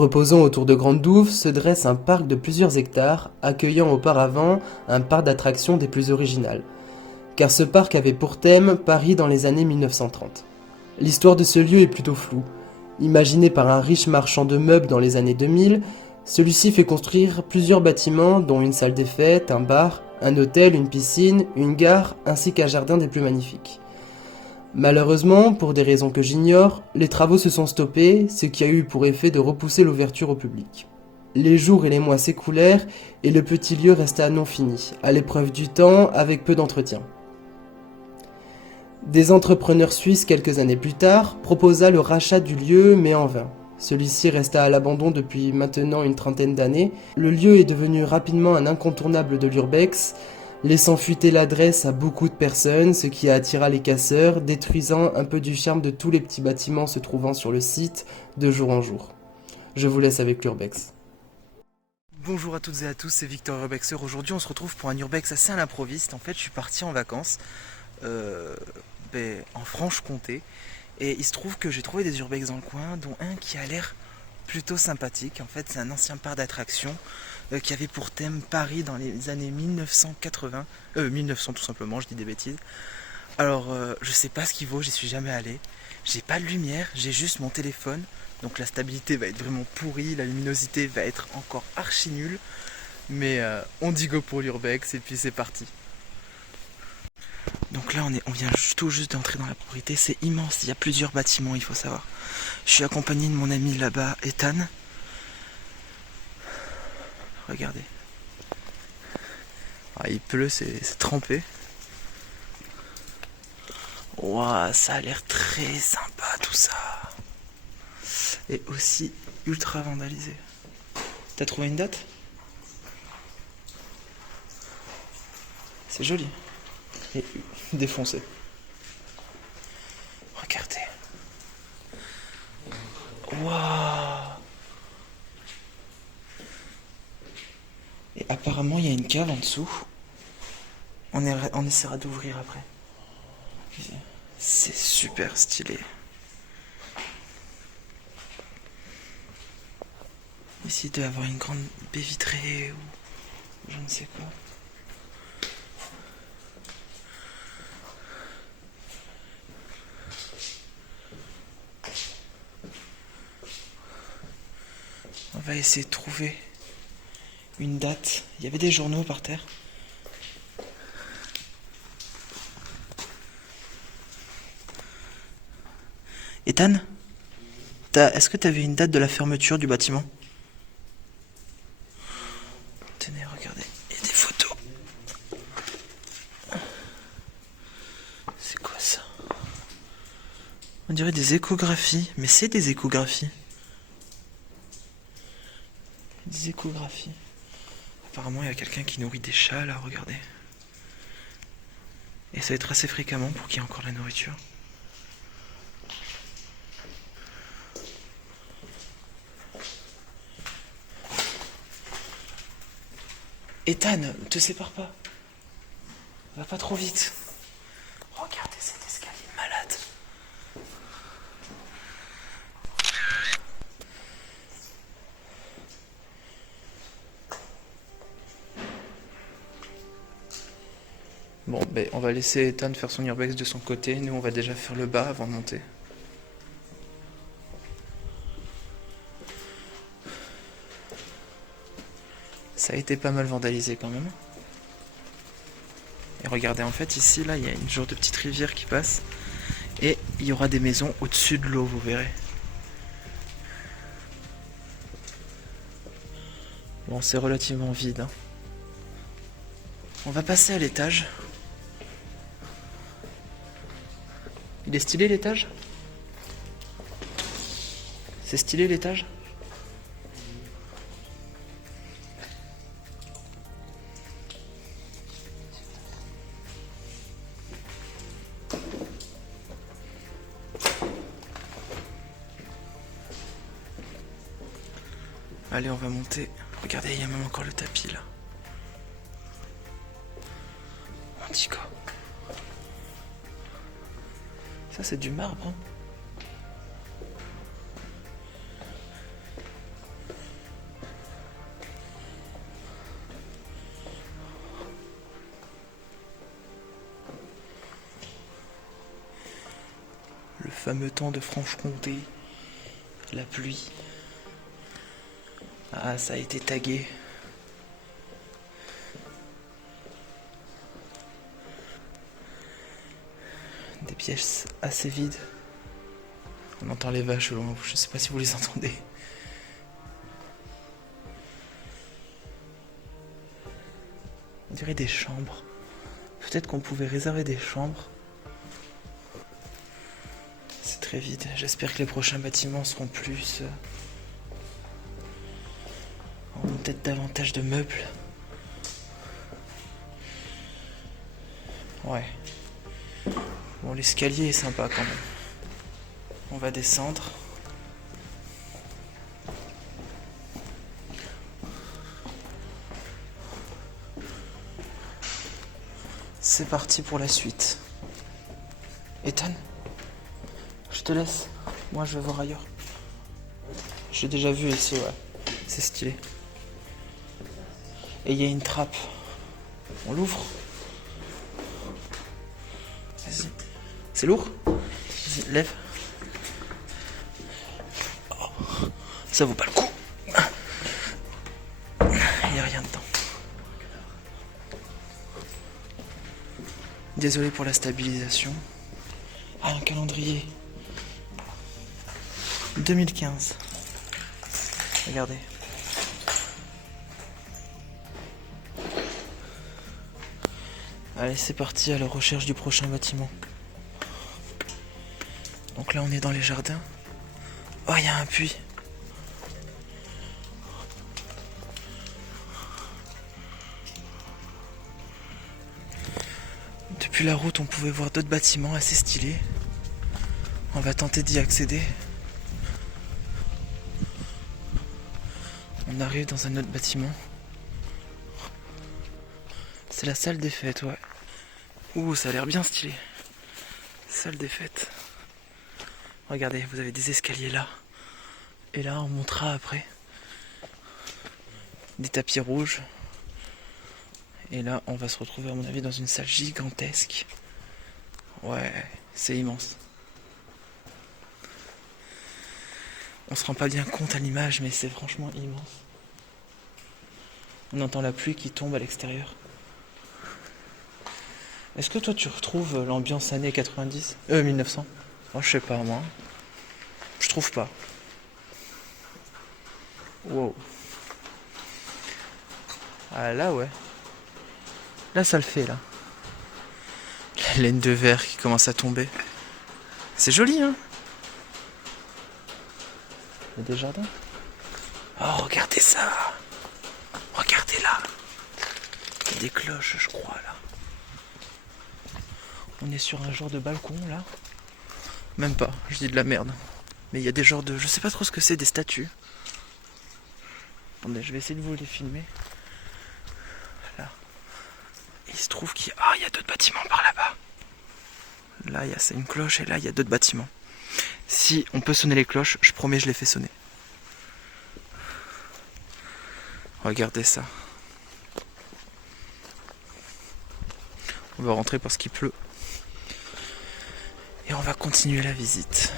Reposant autour de grandes douves se dresse un parc de plusieurs hectares, accueillant auparavant un parc d'attractions des plus originales. Car ce parc avait pour thème Paris dans les années 1930. L'histoire de ce lieu est plutôt floue. Imaginé par un riche marchand de meubles dans les années 2000, celui-ci fait construire plusieurs bâtiments dont une salle des fêtes, un bar, un hôtel, une piscine, une gare ainsi qu'un jardin des plus magnifiques. Malheureusement, pour des raisons que j'ignore, les travaux se sont stoppés, ce qui a eu pour effet de repousser l'ouverture au public. Les jours et les mois s'écoulèrent et le petit lieu resta non fini, à l'épreuve du temps avec peu d'entretien. Des entrepreneurs suisses quelques années plus tard proposa le rachat du lieu mais en vain. Celui-ci resta à l'abandon depuis maintenant une trentaine d'années. Le lieu est devenu rapidement un incontournable de l'urbex, laissant fuiter l'adresse à beaucoup de personnes, ce qui attira les casseurs, détruisant un peu du charme de tous les petits bâtiments se trouvant sur le site de jour en jour. Je vous laisse avec l'urbex. Bonjour à toutes et à tous, c'est Victor Urbexer. Aujourd'hui on se retrouve pour un urbex assez à l'improviste. En fait je suis parti en vacances en Franche-Comté et il se trouve que j'ai trouvé des urbex dans le coin, dont un qui a l'air plutôt sympathique. En fait c'est un ancien parc d'attractions qui avait pour thème Paris dans les années 1980, 1900 tout simplement, je dis des bêtises. Alors je sais pas ce qu'il vaut, j'y suis jamais allé, j'ai pas de lumière, j'ai juste mon téléphone, donc la stabilité va être vraiment pourrie, la luminosité va être encore archi nulle, mais on dit go pour l'urbex et puis c'est parti. Donc là on vient tout juste d'entrer dans la propriété, c'est immense, il y a plusieurs bâtiments, il faut savoir. Je suis accompagné de mon ami là-bas, Ethan. Regardez. Ah, il pleut, c'est trempé. Ouah, ça a l'air très sympa tout ça. Et aussi ultra vandalisé. T'as trouvé une date? C'est joli. Et défoncé. Regardez. Waouh. Et apparemment il y a une cave en dessous. On essaiera d'ouvrir après. C'est super stylé. Ici il doit y avoir une grande baie vitrée ou je ne sais quoi. On va essayer de trouver une date. Il y avait des journaux par terre. Ethan, est-ce que tu avais une date de la fermeture du bâtiment? Tenez, regardez, il y a des photos. C'est quoi ça? On dirait des échographies, mais c'est des échographies. Des échographies. Apparemment, il y a quelqu'un qui nourrit des chats là, regardez. Et ça va être assez fréquemment pour qu'il y ait encore la nourriture. Ethan, te sépare pas. Va pas trop vite. Regardez cet escalier malade. Bon, on va laisser Ethan faire son urbex de son côté. Nous, on va déjà faire le bas avant de monter. Ça a été pas mal vandalisé quand même. Et regardez, en fait, ici, là, il y a une genre de petite rivière qui passe. Et il y aura des maisons au-dessus de l'eau, vous verrez. Bon, c'est relativement vide, hein. On va passer à l'étage. Il est stylé l'étage? C'est stylé l'étage? Allez, on va monter. Regardez, il y a même encore le tapis là. On dit quoi? Ça, c'est du marbre, hein. fameux temps de Franche-Comté, la pluie. Ah, ça a été tagué. Des pièces assez vides. On entend les vaches au loin, je sais pas si vous les entendez. On dirait des chambres. Peut-être qu'on pouvait réserver des chambres. C'est très vide. J'espère que les prochains bâtiments seront plus... auront peut-être davantage de meubles. Ouais. Bon, l'escalier est sympa quand même. On va descendre. C'est parti pour la suite. Ethan, je te laisse. Moi, je vais voir ailleurs. J'ai déjà vu ici, ouais. C'est stylé. Et il y a une trappe. On l'ouvre? Vas-y. C'est lourd? Vas-y, lève. Oh, ça vaut pas le coup. Il n'y a rien dedans. Désolé pour la stabilisation. Ah, un calendrier. 2015. Regardez. Allez, c'est parti à la recherche du prochain bâtiment. Donc là, on est dans les jardins. Oh, il y a un puits. Depuis la route, on pouvait voir d'autres bâtiments assez stylés. On va tenter d'y accéder. On arrive dans un autre bâtiment. C'est la salle des fêtes, ouais. Ouh, ça a l'air bien stylé. Salle des fêtes. Regardez, vous avez des escaliers là. Et là, on montera après. Des tapis rouges. Et là, on va se retrouver, à mon avis, dans une salle gigantesque. Ouais, c'est immense. On se rend pas bien compte à l'image, mais c'est franchement immense. On entend la pluie qui tombe à l'extérieur. Est-ce que toi tu retrouves l'ambiance années 90 1900? Oh, je sais pas moi. Je trouve pas. Wow. Ah là ouais. Là ça le fait là. La laine de verre qui commence à tomber. C'est joli hein. Il y a des jardins. Oh regardez ça. Regardez là. Il y a des cloches je crois là. On est sur un genre de balcon là. Même pas, je dis de la merde. Mais il y a des genres de... Je sais pas trop ce que c'est, des statues. Attendez, je vais essayer de vous les filmer. Là. Et il se trouve qu'il y a... Ah, il y a d'autres bâtiments par là-bas. Là, il y a une cloche et là, il y a d'autres bâtiments. Si on peut sonner les cloches, je promets, je les fais sonner. Regardez ça. On va rentrer parce qu'il pleut. Et on va continuer la visite.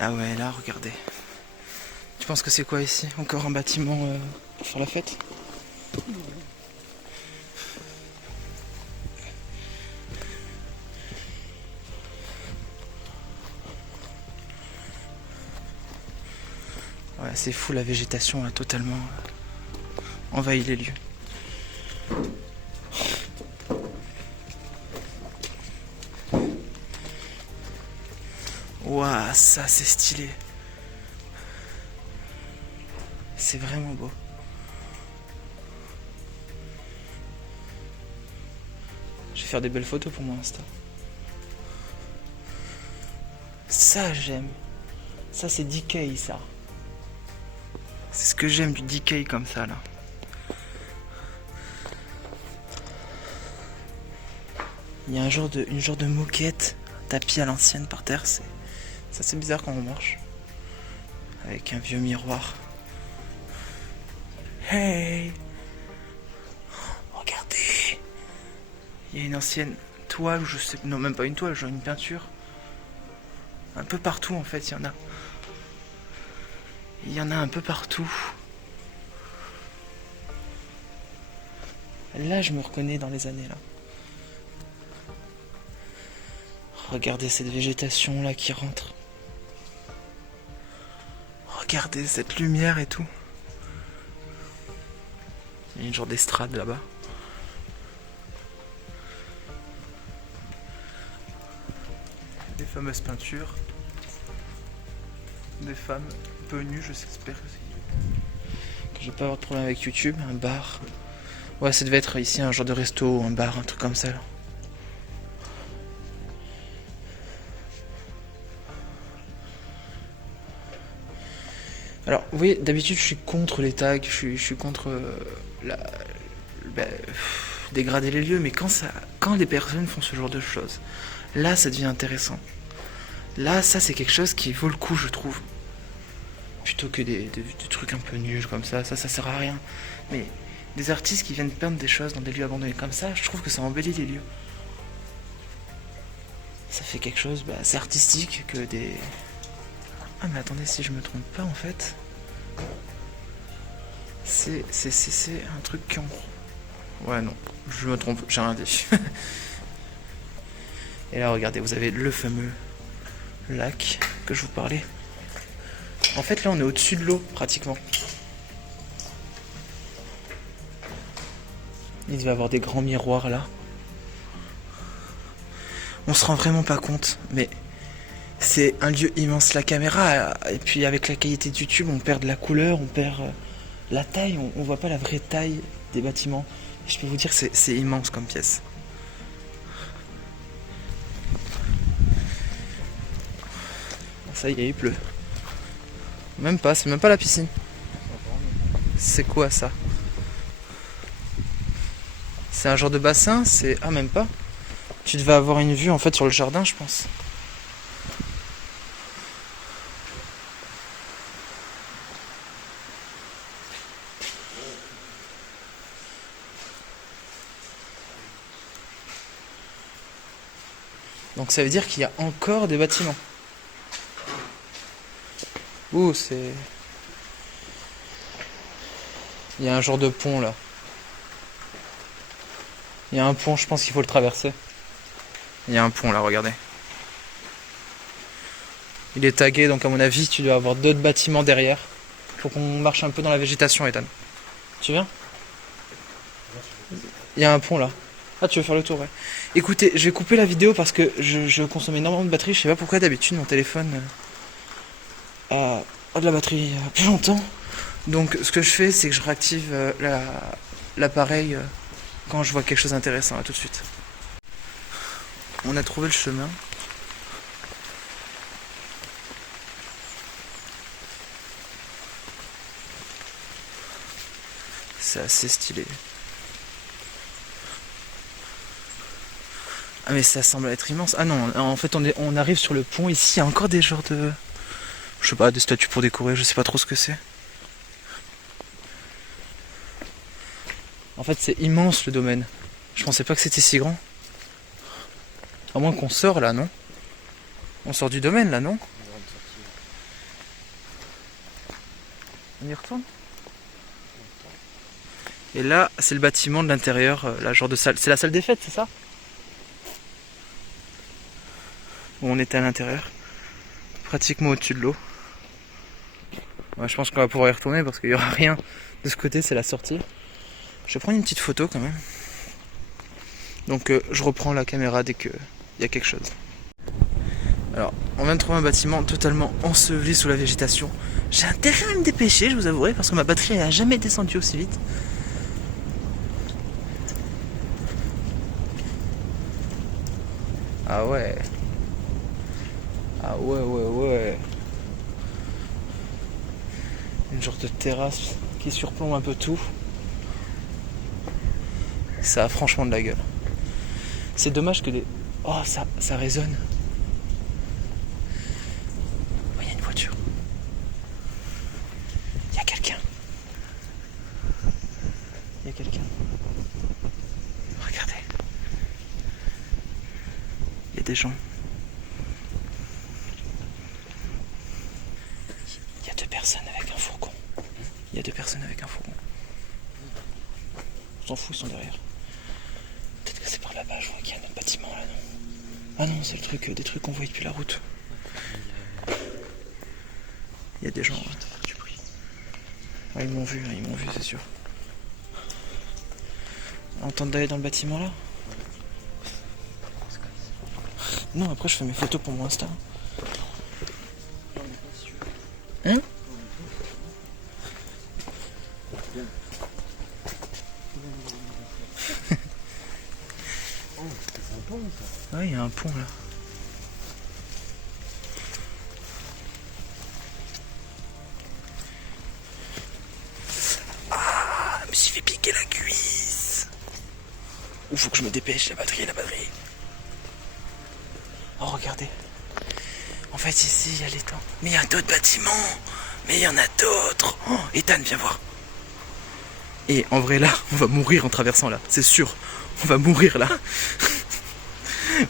Ah ouais, là, regardez. Tu penses que c'est quoi ici? Encore un bâtiment pour faire la fête? Ouais, c'est fou, la végétation a totalement envahi les lieux. Waouh, ça c'est stylé. C'est vraiment beau. Je vais faire des belles photos pour mon Insta. Ça j'aime. Ça c'est decay ça. C'est ce que j'aime du decay comme ça là. Il y a une genre de moquette, tapis à l'ancienne par terre. C'est assez bizarre quand on marche. Avec un vieux miroir. Hey! Il y a une ancienne toile, je sais, non même pas une toile, genre une peinture. Un peu partout en fait, il y en a. Il y en a un peu partout. Là, je me reconnais dans les années là. Regardez cette végétation là qui rentre. Regardez cette lumière et tout. Il y a une genre d'estrade là-bas. Les fameuses peintures. Des femmes peu nues, j'espère que je vais pas avoir de problème avec YouTube. Un bar. Ouais, ça devait être ici un genre de resto, un bar, un truc comme ça là. Alors, vous voyez, d'habitude je suis contre les tags, je suis contre dégrader les lieux, mais quand les personnes font ce genre de choses, là ça devient intéressant. Là, ça c'est quelque chose qui vaut le coup, je trouve. Plutôt que des trucs un peu nuls comme ça sert à rien. Mais des artistes qui viennent peindre des choses dans des lieux abandonnés comme ça, je trouve que ça embellit les lieux. Ça fait quelque chose, c'est artistique que des... Ah mais attendez, si je me trompe pas en fait, c'est un truc qui en... Ouais non, je me trompe, j'ai rien dit. Et là regardez, vous avez le fameux lac que je vous parlais. En fait là on est au-dessus de l'eau pratiquement. Il devait y avoir des grands miroirs là. On se rend vraiment pas compte, mais c'est un lieu immense. La caméra, et puis avec la qualité de YouTube, on perd de la couleur, on perd la taille, on voit pas la vraie taille des bâtiments. Et je peux vous dire que c'est immense comme pièce. Ça y est, il pleut. Même pas, c'est même pas la piscine. C'est quoi ça? C'est un genre de bassin? C'est... Ah, même pas. Tu devais avoir une vue en fait sur le jardin, je pense. Donc ça veut dire qu'il y a encore des bâtiments. Ouh, c'est... Il y a un genre de pont là. Il y a un pont, je pense qu'il faut le traverser. Il y a un pont là, regardez. Il est tagué, donc à mon avis, tu dois avoir d'autres bâtiments derrière. Faut qu'on marche un peu dans la végétation, Ethan. Tu viens? Il y a un pont là. Ah, tu veux faire le tour, ouais. Écoutez, je vais couper la vidéo parce que je consomme énormément de batterie. Je sais pas pourquoi d'habitude mon téléphone a de la batterie plus longtemps. Donc ce que je fais, c'est que je réactive l'appareil quand je vois quelque chose d'intéressant. À tout de suite. On a trouvé le chemin. C'est assez stylé. Ah mais ça semble être immense. Ah non, en fait on arrive sur le pont. Ici il y a encore des genres de... Je sais pas, des statues pour décorer, je sais pas trop ce que c'est. En fait c'est immense le domaine. Je pensais pas que c'était si grand. À moins qu'on sort là, non? On sort du domaine là, non? On y retourne? Et là c'est le bâtiment de l'intérieur, la genre de salle. C'est la salle des fêtes, c'est ça? Où on était à l'intérieur. Pratiquement au-dessus de l'eau. Ouais, je pense qu'on va pouvoir y retourner parce qu'il n'y aura rien de ce côté, c'est la sortie. Je vais prendre une petite photo quand même. Donc je reprends la caméra dès qu'il y a quelque chose. Alors, on vient de trouver un bâtiment totalement enseveli sous la végétation. J'ai intérêt à me dépêcher, je vous avouerai, parce que ma batterie n'a jamais descendu aussi vite. Ah ouais. Ah ouais. Une genre de terrasse qui surplombe un peu tout. Ça a franchement de la gueule. C'est dommage que les... Oh, ça résonne. Oh, il y a une voiture. Il y a quelqu'un. Regardez. des gens. Il y a 2 personnes avec un fourgon. Il y a 2 personnes avec un fourgon. On s'en fout, ils sont derrière. Peut-être que c'est par là-bas, je vois qu'il y a un autre bâtiment là, non? Ah non, c'est le truc, des trucs qu'on voit depuis la route. Il y a des gens. Ouais, ils m'ont vu, c'est sûr. On tente d'aller dans le bâtiment là? Non, après je fais mes photos pour mon Insta. Hein? Ouais, il y a un pont là. Ah, je me suis fait piquer la cuisse. Ouh, faut que je me dépêche, la batterie. Oh, regardez. En fait, ici, il y a l'étang. Mais il y a d'autres bâtiments. Mais il y en a d'autres. Oh, Ethan, viens voir. Et en vrai, là, on va mourir en traversant là. C'est sûr. On va mourir là.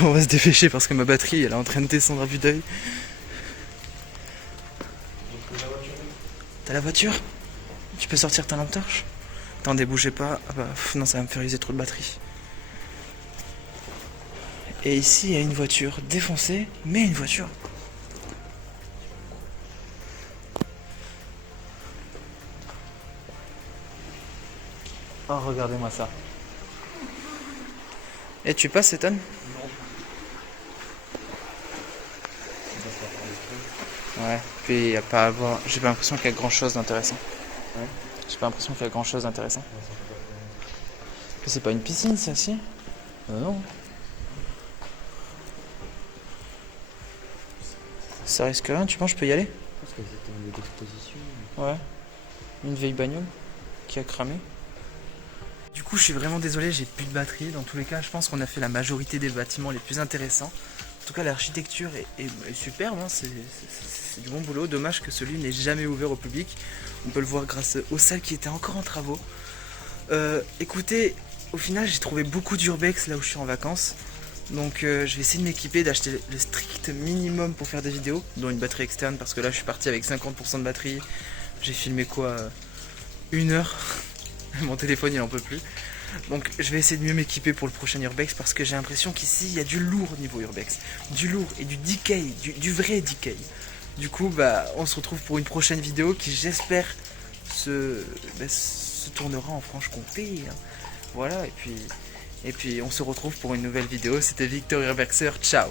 Bon, on va se dépêcher parce que ma batterie, elle est en train de descendre à vue d'œil. T'as la voiture? Tu peux sortir ta lampe torche? Attendez, bougez pas. Ah bah, non, ça va me faire user trop de batterie. Et ici, il y a une voiture défoncée, mais une voiture. Oh, regardez-moi ça. Et tu passes, Ethan? Non. Ouais, puis y a pas à voir. J'ai pas l'impression qu'il y a grand chose d'intéressant. Ouais. J'ai pas l'impression qu'il y a grand chose d'intéressant. Mais c'est pas une piscine, ça, si? Non. Ça risque rien, tu penses que je peux y aller? Je pense que c'était un lieu d'exposition. Ouais. Une vieille bagnole qui a cramé. Du coup, je suis vraiment désolé, j'ai plus de batterie. Dans tous les cas, je pense qu'on a fait la majorité des bâtiments les plus intéressants. En tout cas, l'architecture est superbe, hein. C'est du bon boulot. Dommage que celui n'ait jamais ouvert au public. On peut le voir grâce aux salles qui étaient encore en travaux. Écoutez, au final, j'ai trouvé beaucoup d'urbex là où je suis en vacances. Donc je vais essayer de m'équiper, d'acheter le strict minimum pour faire des vidéos, dont une batterie externe, parce que là je suis parti avec 50% de batterie. J'ai filmé quoi, 1 heure. Mon téléphone il en peut plus. Donc je vais essayer de mieux m'équiper pour le prochain urbex, parce que j'ai l'impression qu'ici il y a du lourd niveau urbex. Du lourd et du decay, du vrai decay. Du coup bah on se retrouve pour une prochaine vidéo qui j'espère se tournera en Franche-Comté. Hein. Voilà, et puis on se retrouve pour une nouvelle vidéo. C'était Victor Urbexer, ciao.